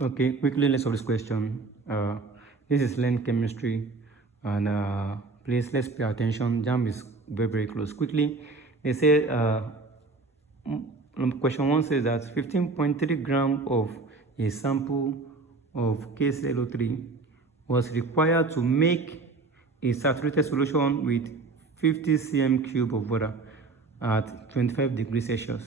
Okay, quickly let's solve this question. This is learn chemistry, and please let's pay attention. Jam is very close. Quickly, they say question one says that 15.3 gram of a sample of KClO3 was required to make a saturated solution with 50 cm cube of water at 25 degrees Celsius.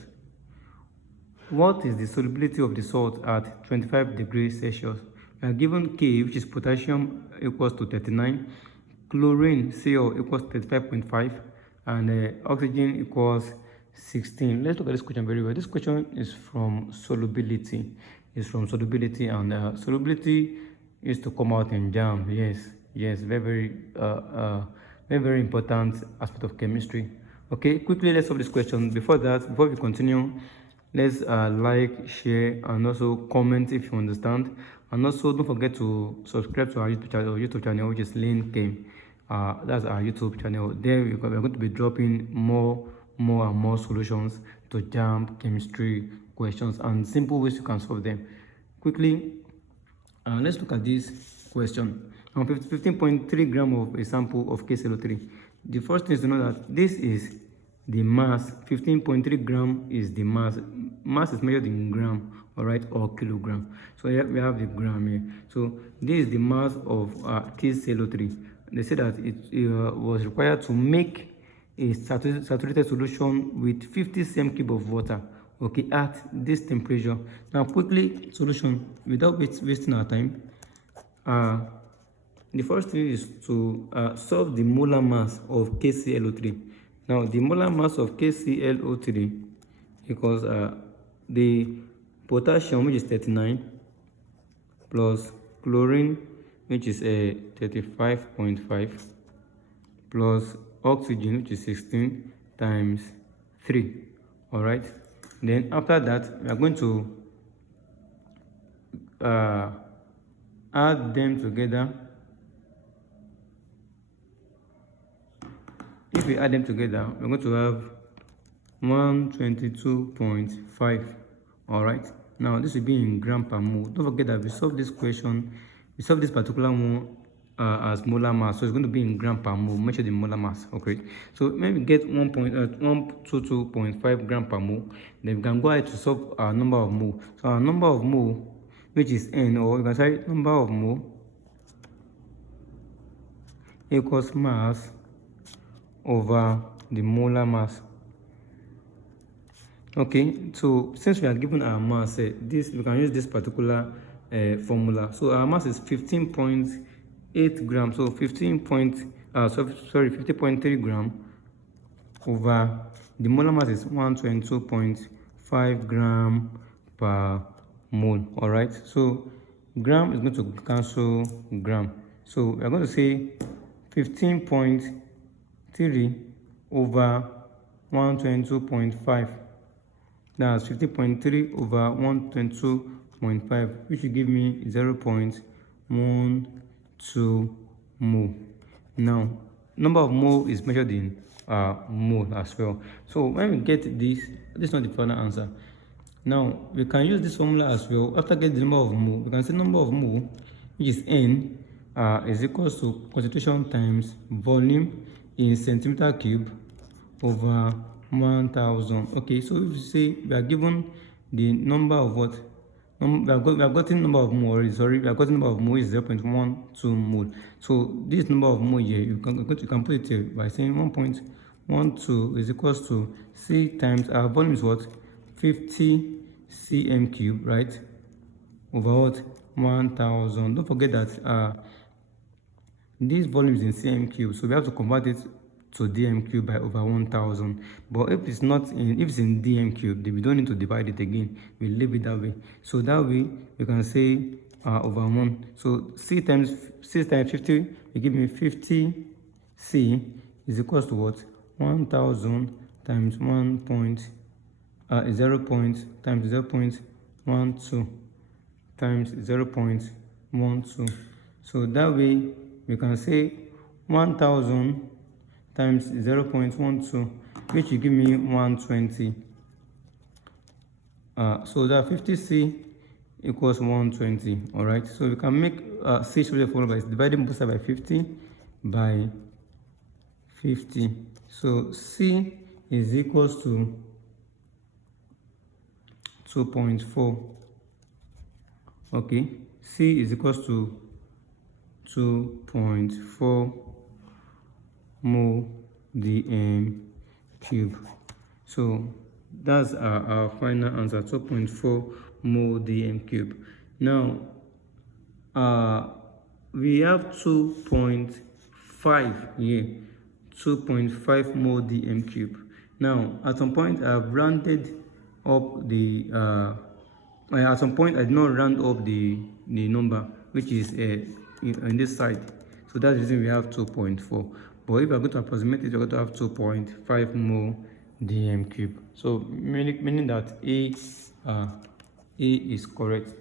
What is the solubility of the salt at 25 degrees Celsius? We are given K, which is potassium, equals to 39, chlorine, Cl, equals 35.5, and oxygen equals 16. Let's look at this question very well. This question is from solubility. It's from solubility, and solubility is to come out in jam. Yes, very important aspect of chemistry. Okay, quickly let's solve this question. Before we continue, let's like, share, and also comment if you understand. And also don't forget to subscribe to our YouTube channel, which is LearnChem. That's our YouTube channel. There we're going to be dropping more and more solutions to jam chemistry questions and simple ways you can solve them. Quickly, let's look at this question. 15.3 gram of a sample of KClO3. The first thing is to know that this is the mass. 15.3 gram is the mass. Mass is measured in gram, all right, or kilogram. So here we have the gram here. So this is the mass of KClO3. They say that it was required to make a saturated solution with 50 cm cube of water, okay, at this temperature. Now quickly, solution without wasting our time. The first thing is to solve the molar mass of KClO3. Now the molar mass of KClO3 equals the potassium, which is 39, plus chlorine, which is 35.5, plus oxygen, which is 16, times 3. All right. Then after that, we are going to add them together. If we add them together, we're going to have 122.5. all right. Now this will be in gram per mole. Don't forget that we solved this question, we solved this particular one as molar mass, so it's going to be in gram per mole. Measure the molar mass. Okay, so when we get 122.5 gram per mole, then we can go ahead to solve our number of mole. So our number of mole, which is n, or you can say number of mole equals mass over the molar mass. Okay, so since we are given our mass, this we can use this particular formula. So our mass is 15.8 grams. So 50.3 gram over the molar mass is 122.5 gram per mole. All right. So gram is going to cancel gram. So we are going to say 15.3 over 122.5. That's 50.3 over 122.5, which will give me 0.12 mole. Now, number of mole is measured in mole as well. So when we get this is not the final answer. Now, we can use this formula as well. After getting the number of mole, we can say number of mole, which is N, is equals to concentration times volume in centimeter cube over 1000. Okay, so if you say we are given the number of what? We have gotten number of mole already. Sorry, we have gotten number of mole is 0.12 mole. So this number of mole here, you can put it here by saying 1.12 is equals to C times our volume is what? 50 cm cube, right? Over what? 1000. Don't forget that this volume is in cm cube, so we have to convert it to dm cube by over 1000. But if it's in dm cube, then we don't need to divide it again. We leave it that way. So that way we can say over 1. So c times 50 will give me 50 c is equals to what? 1000 times 1 point 0 point times 0.12 times 0.12. So that way we can say 1000 times 0.12, which will give me 120. So that 50c equals 120. All right, so we can make C should be the formula by dividing both sides by 50 by 50. So C is equals to 2.4. Okay, C is equals to 2.4 mole dm cube. So that's our final answer, 2.4 mole dm cube. Now we have 2.5 here, 2.5 mole dm cube. Now at some point I've rounded up the at some point I did not round up the number, which is on this side. So that's the reason we have 2.4. But if we're going to approximate it, we're going to have 2.5 mole dm cube. So meaning that A is correct.